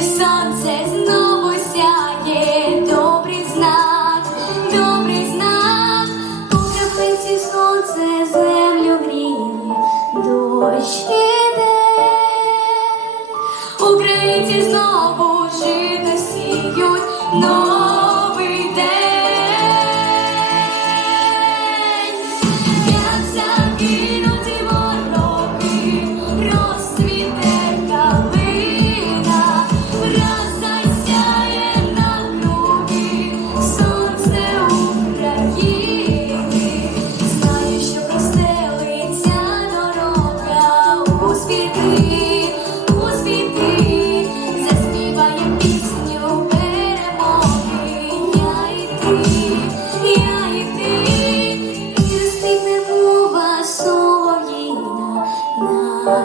Нарешті знову сяє, добрий знак, добрий знак, у капиці землю гріє, дощ іде, українці знову жити сіють.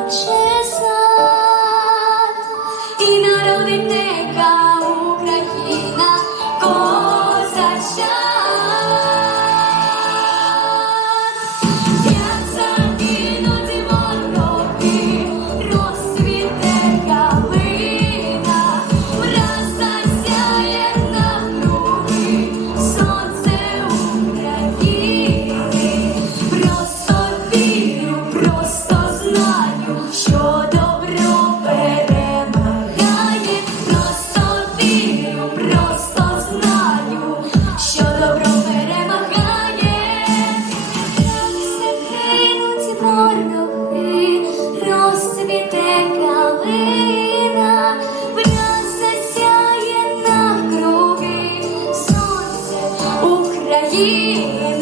плаче сад, і народить Україна козача. dear